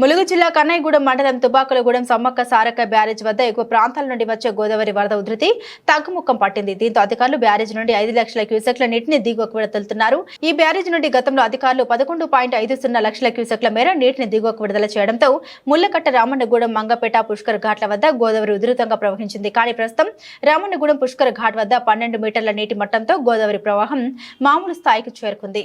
ములుగు జిల్లా కన్నయ్యగూడెం మండలం తుబాకులగూడెం సమ్మక్క సారక్క బ్యారేజ్ వద్ద ఎక్కువ ప్రాంతాల నుండి వచ్చే గోదావరి వరద ఉధృతి తగ్గుముఖం పట్టింది. దీంతో అధికారులు బ్యారేజ్ నుండి ఐదు లక్షల క్యూసెక్ల నీటిని దిగువకు విడుదలుతున్నారు ఈ బ్యారేజ్ నుండి గతంలో అధికారులు పదకొండు పాయింట్ ఐదు సున్నా లక్షల క్యూసెక్ల మేర నీటిని దిగువకు విడుదల చేయడంతో ముల్లకట్ట రామన్నగూడెం మంగపేట పుష్కర్ ఘాట్ల వద్ద గోదావరి ఉధృతంగా ప్రవహించింది. కానీ ప్రస్తుతం రామన్నగూడెం పుష్కర్ ఘాట్ వద్ద పన్నెండు మీటర్ల నీటి మట్టంతో గోదావరి ప్రవాహం మామూలు స్థాయికి చేరుకుంది.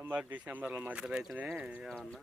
నవంబర్ డిసెంబర్ల మధ్యలో అయితేనే ఏమన్నా?